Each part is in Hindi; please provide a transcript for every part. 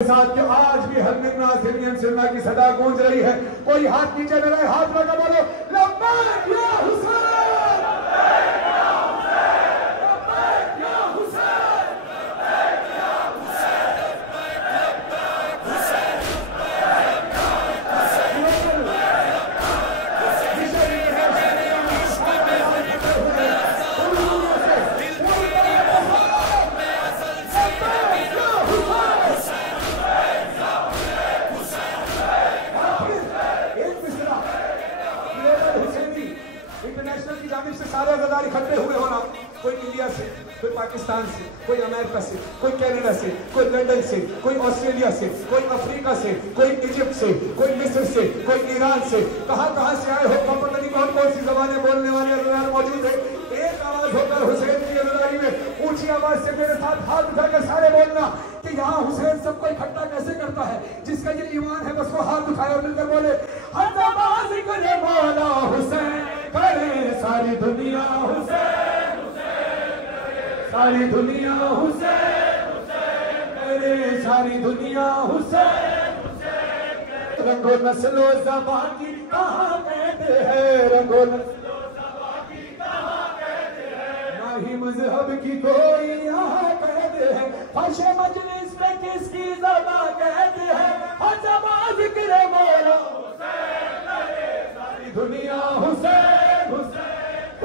साथ के आज भी हर मिन्ना सिन्ना की सदा गूंज रही है। कोई हाथ नीचे न रहे, हाथ लगा बोलो लब्बैक या हुसैन, लब्बैक या हुसैन, लब्बैक या हुसैन, लब्बैक या हुसैन, लब्बैक हुसैन, इंटरनेशनल की जानिब से सारे अज़ादार इकट्ठे हुए होना, कोई इंडिया से, कोई पाकिस्तान से, कोई अमेरिका से, कोई कनाडा से, कोई लंदन से, कोई ऑस्ट्रेलिया से, कोई अफ्रीका से, कोई इजिप्ट से, कोई मिस्र से, कोई ईरान से, कहां से आए हो, पता नहीं कौन कौन सी ज़बानें बोलने वाले अज़ादार मौजूद है। एक आवाज होकर हुसैन की अज़ादारी में ऊंची आवाज से मेरे साथ हाथ उठाकर सारे बोलना कि यहाँ हुसैन सबको इकट्ठा कैसे करता है। जिसका ये ईमान है बस वो हाथ उठाए और मिलकर बोले हज़ाबाज़ करे मौला हुसैन, करे सारी दुनिया हुसैन, सारी दुनिया हुसैन, करे सारी दुनिया हुसैन। रंगो नस्लो ज़बान की कहाँ कहते हैं, रंगो नस्लो ज़बान की कहाँ कहते हैं, ना ही मज़हब की कोई यहाँ कहते हैं, फर्श मजलिस पे किसकी ज़बान कहते हैं। हज़ाबाज़ करे मौला हुसैन, करे सारी दुनिया हुसैन, हुसैन,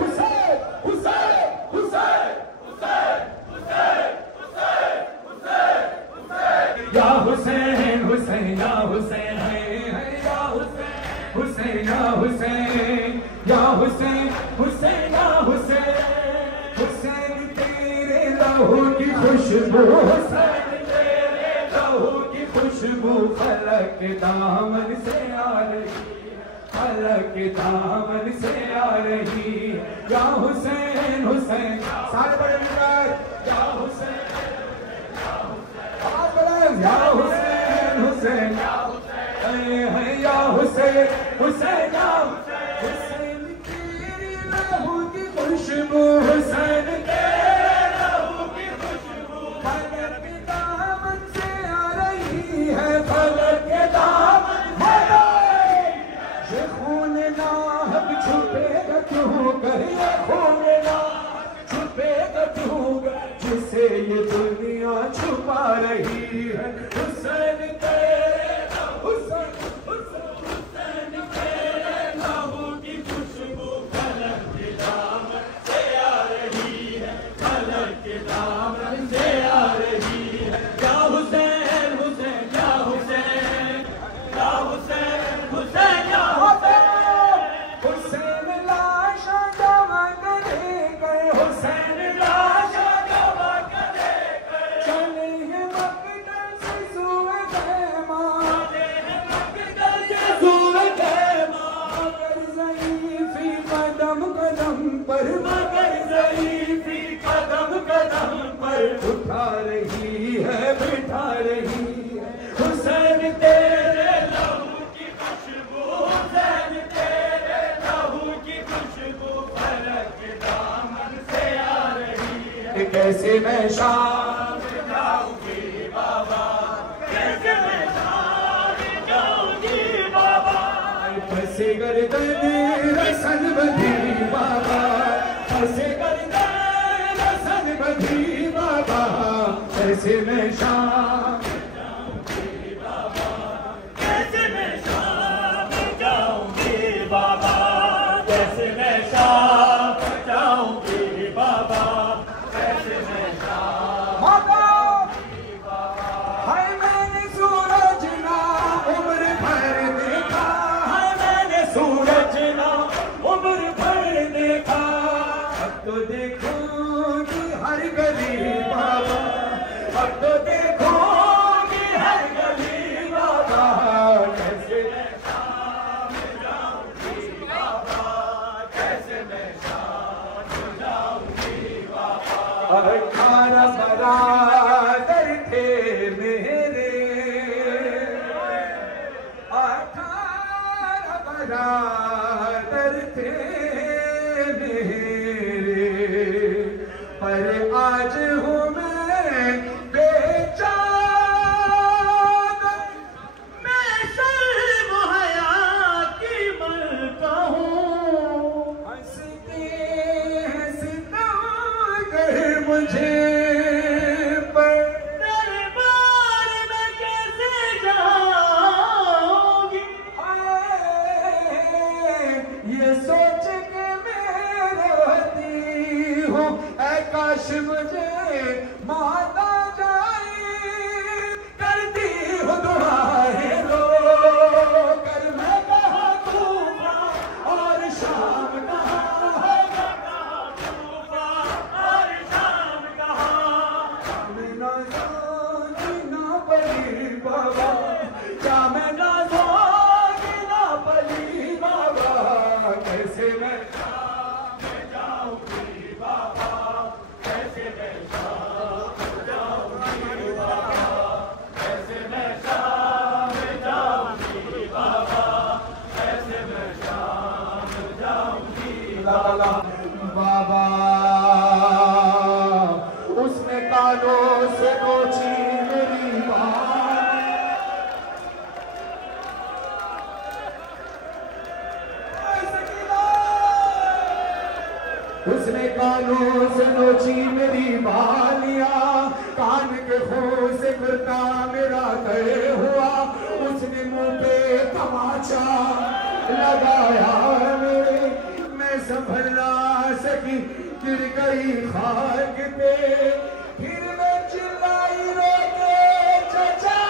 हुसैन, हुसैन, हुसैन, हुसैन, हुसैन, हुसैन, हुसैन, या हुसैन, हुसैन, या हुसैन है या हुसैन, हुसैन, या हुसैन, या हुसैन, हुसैन, या हुसैन, हुसैन तेरे लहू की खुशबू, हुसैन तेरे लहू की खुशबू फलक के दामन से आ रही, फलक के दामन से आ रही। या हुसैन, हुसैन, सारे बड़े मिलकर या हुसैन, आवाज बुलंद, या हुसैन, हुसैन, या हुसैन, या हुसैन, हुसैन, या हुसैन तेरी लहू की खुशबू, हुसैन तेरे लहू की खुशबू फलक के दामन से आ रही है, फलक के दामन ये खून नाहक छुपेगा क्यों कर, ये खून नाहक छुपेगा क्यों कर, जिसे ये दुनिया छुपा रही है। हुसैन तेरे हुसैन, हुसैन तेरे लहू की खुशबू फलक के दामन से आ रही है, फलक के दामन से आ रही है। या हुसैन, हुसैन, या हुसैन, या हुसैन, हुसैन, या हुसैन लाशा जमा करे गए, हुसैन लाशा जमा करे गए, चले हैं मकदल से सूए ख़ैमा, चले हैं मकदल से सूए ख़ैमा, मगर ज़ईफ़ी कदम कदम पर, मगर ज़ईफ़ी कदम कदम पर उठा रही है, बिठा रही है। हुसैन तेरे लहू की खुशबू, हुसैन तेरे लहू की खुशबू फलक के दामन से आ रही है। कैसे मैं शाम जाऊंगी बाबा, कैसे मैं शाम जाऊंगी बाबा, फंसे गर्दन रसन बंधी बाबा, फंसे गर्दन रसन बंधी बाबा, कैसे मैं शाम जाऊंगी बाबा, कैसे मैं शाम जाऊंगी बाबा, कैसे मैं शाम जाऊंगी बाबा, कैसे मैं शाम जाऊंगी बाबा। हाय मैंने सूरज ना उम्र भर देखा, हाय मैंने सूरज ना उम्र भर देखा, अब तो देखूंगी हर गली बाबा, अब तो देखूंगी हर गली बाबा, कैसे मैं शाम जाऊंगी बाबा, कैसे मैं शाम जाऊंगी बाबा। खाना बरादर थे मेरे, 18 बरादर थे मेरे, पर आज हूँ मैं बेचारा, बाबा, क्या मैं नाज़ोगी ना पली बाबा, कैसे मैं शाम जाऊंगी बाबा, कैसे मैं शाम जाऊंगी बाबा, कैसे मैं शाम जाऊंगी बाबा, कैसे मैं शाम जाऊंगी बाबा। बाबा उसने कानों से नोची मेरी बात, उसने कानों से नोची मेरी बालियां, कान के खून से कुर्ता मेरा तय हुआ, उसने मुंह पे तमाचा लगाया मेरे, मैं संभल ना सकी गिर गई खाक पे, फिर मैं चिल्लाई रो के चचा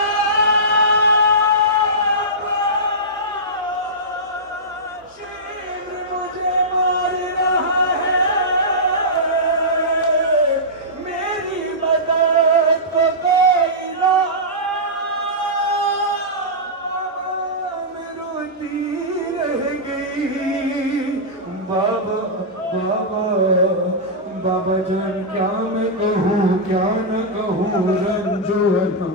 शेर मुझे मार रहा है, मेरी मदद को कोई ना, मैं रोती रह गई बाबा बाबा बाबा जान, क्या मैं कहूँ क्या न कहूँ, रंजो अलम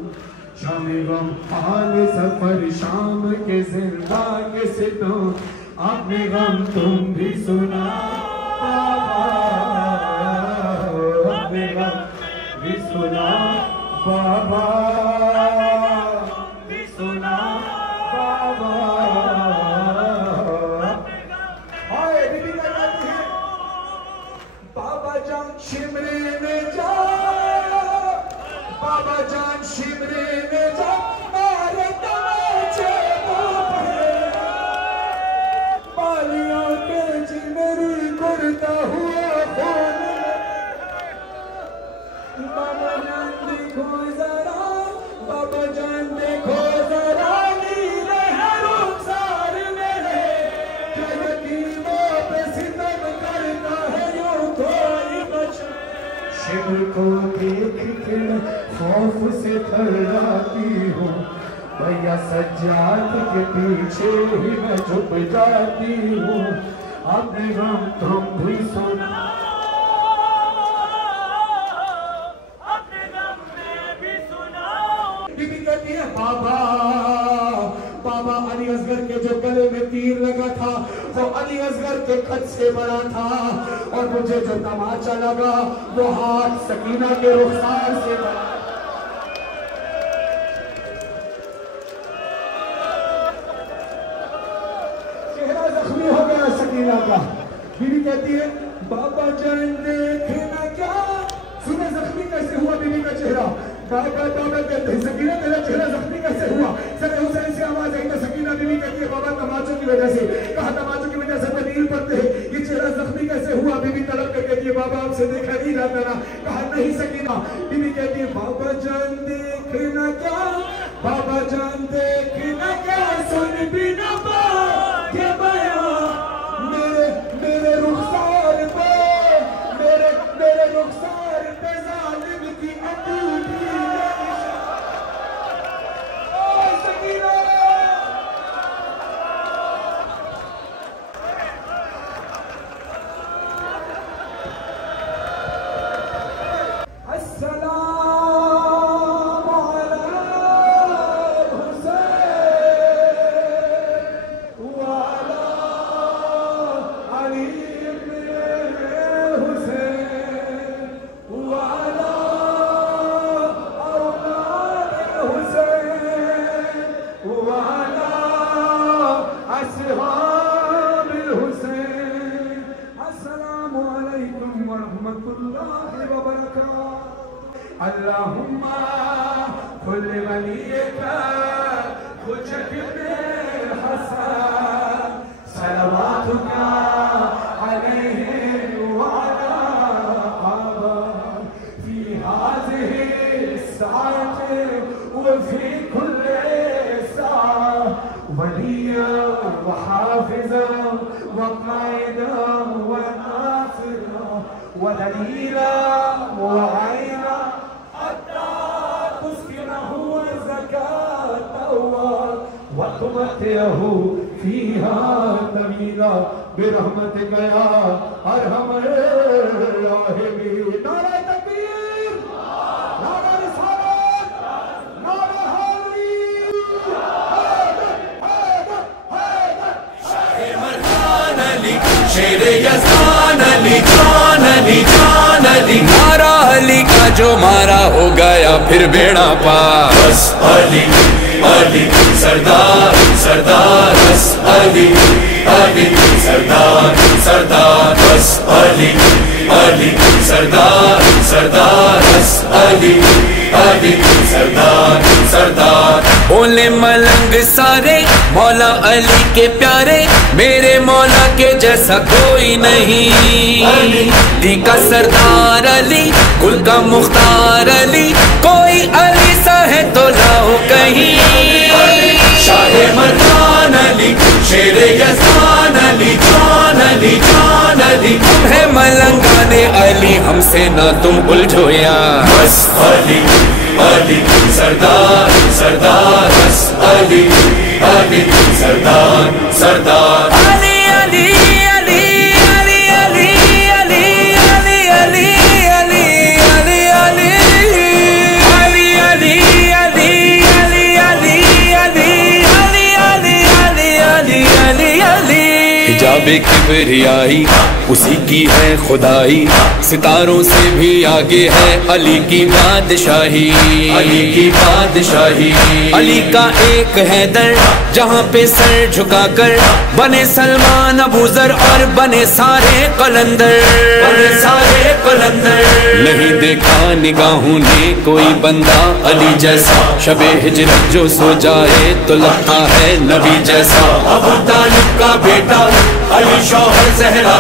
शाम गम हाल सफर शाम के जिंदा के सितम, आपने गम तुम भी सुना बाबा, आपने गम भी सुना बाबा, भी सुना बाबा। बाबा जान शिमरे में जा, बाबा जान शिमरे में जा, मारे तमाचे बालियों के जिमरी गुरता हुआ खून, बाबा जान देखो जरा, बाबा जान देखो जरा, नीले हैं रुखसार मेरे, क्या यतीमों पे सितम करता है यूं कोई बच्चा, शिमर को देख के खौफ से थर जाती हूँ, भैया सज्जाद के पीछे ही मैं छुप जाती हूँ, अपने गम तुम भी सुना, अपने गम में भी सुनाओ। बीबी कहती है बाबा बाबा अली असगर के जो गले में तीर लगा था वो अली असगर के कद से बड़ा था, और मुझे जो तमाचा लगा वो हाथ सकीना के रुखसार से बड़ा। चेहरा जख्मी हो गया सकीना का। बीबी कहती है बाबा जान देखना क्या, सुने जख्मी कैसे हुआ बीबी का चेहरा, बाबा बाबा कहते हैं सकीना तेरा चेहरा जख्मी कैसे हुआ, सर हुसैन से आवाज आई तो सकीना बीबी कहती है बाबा तमाचों की वजह से, कहा तमाचों की वजह से तीर पड़ते हैं, ये चेहरा जख्मी कैसे हुआ, बीबी तड़प कर कहती है बाबा आपसे देखा नहीं जाता ना, कहा नहीं सकीना, बीबी कहती है बाबा जान देखना क्या, बाबा जान देखना क्या, सुन भी ना बात के बयां, मेरे रुखसार पे, मेरे रुखसार पे जालिम की अटूटी सकीना। अस्सलाम अलैकुम हुसैन वाला अली हुसैन वाला औलाद हुसैन वाला अस्हाब हुसैन। अस्सलामु अलैकुम व रहमतुल्लाहि व बरकातहू। अल्लाहुम्मा कुल्ल वलियका हुज्जत इब्न हसन सलवातुका अलैहि व अला आबा फी हाज़िहि साअति व फी कुल्लि साअ वलिया व हाफिज़ा व क़ाइदा व नासिरा व दलीला व आइना हत्ता तुस्किनहु ज़का वतुमतिहु फीहा तमीरा बिरहमत गया अरहम राहिमीन। नारे तकबीर, नारे रिसालत, नारे हैदर। शेरे यज़दान अली, जान अली, जान अली। नारा अली का जो मारा हो गया फिर बेड़ा पार। बस अली अली सरदार सरदार, बस अली अली सरदार सरदार, बस अली अली सरदार सरदार, बस अली अली सरदार सरदार। बोले मलंग सारे मौला अली के प्यारे, मेरे मौला के जैसा कोई नहीं। दी का सरदार अली, कुल का मुख्तार अली, कोई अली सा है तो लाओ कहीं। शाहे मर्दान अली, शेरे यज़दान अली, जान अली, जान अली। हम है मलंगाने अली, हमसे ना तुम उलझो यार। बस अली अली सरदार सरदार, बस अली अली सरदार सरदार। अली अली अली अली अली अली अली अली अली अली अली अली अली अली अली अली अली अली अली। हिजाबे किबरियाई उसी की है खुदाई, सितारों से भी आगे है अली की बादशाही, अली की बादशाही। अली का एक हैदर जहाँ पे सर झुकाकर बने सलमान अबूजर और बने सारे कलंदर, बने सारे कलंदर। नहीं देखा निगाहों ने कोई बंदा अली जैसा, शबे हिजरत जो सो जाए तो लगता है नबी जैसा। अबू तालिब का बेटा अली शौहर ज़हरा